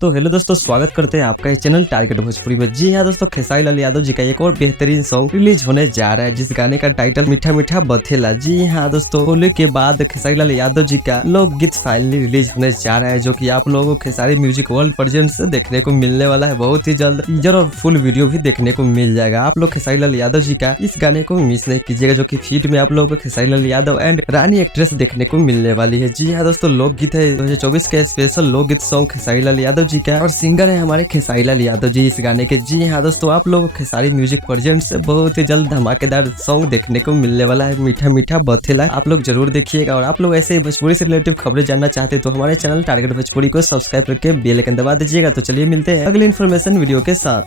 तो हेलो दोस्तों, स्वागत करते हैं आपका इस चैनल टारगेट भोजपुरी में। जी हाँ दोस्तों, खेसारी लाल यादव जी का एक और बेहतरीन सॉन्ग रिलीज होने जा रहा है, जिस गाने का टाइटल मीठा मीठा बथेला। जी हाँ दोस्तों, होली के बाद खेसारी लाल यादव जी का लोकगीत फाइनली रिलीज होने जा रहा है, जो कि आप लोगों को खेसारी म्यूजिक वर्ल्ड प्रेजेंट से देखने को मिलने वाला है। बहुत ही जल्द टीजर और फुल वीडियो भी देखने को मिल जाएगा। आप लोग खेसारी लाल यादव जी का इस गाने को मिस नहीं कीजिएगा, जो की फीड में आप लोगों को Khesari Lal Yadav and Rani actress देखने को मिलने वाली है। जी हाँ दोस्तों, लोकगीत है 2024 का स्पेशल लोकगीत सॉन्ग खेसारी लाल यादव जी का, और सिंगर है हमारे खेसारी लाल यादव जी इस गाने के। जी हाँ दोस्तों, आप लोगों को खेसारी म्यूजिक प्रेजेंट से बहुत ही जल्द धमाकेदार सॉन्ग देखने को मिलने वाला है, मीठा मीठा बथेला। आप लोग जरूर देखिएगा। और आप लोग ऐसे ही भोजपुरी से रिलेटिव खबरें जानना चाहते हैं तो हमारे चैनल टारगेट भोजपुरी को सब्सक्राइब करके बेल आइकन दबा दीजिएगा। तो चलिए मिलते हैं अगले इन्फॉर्मेशन वीडियो के साथ।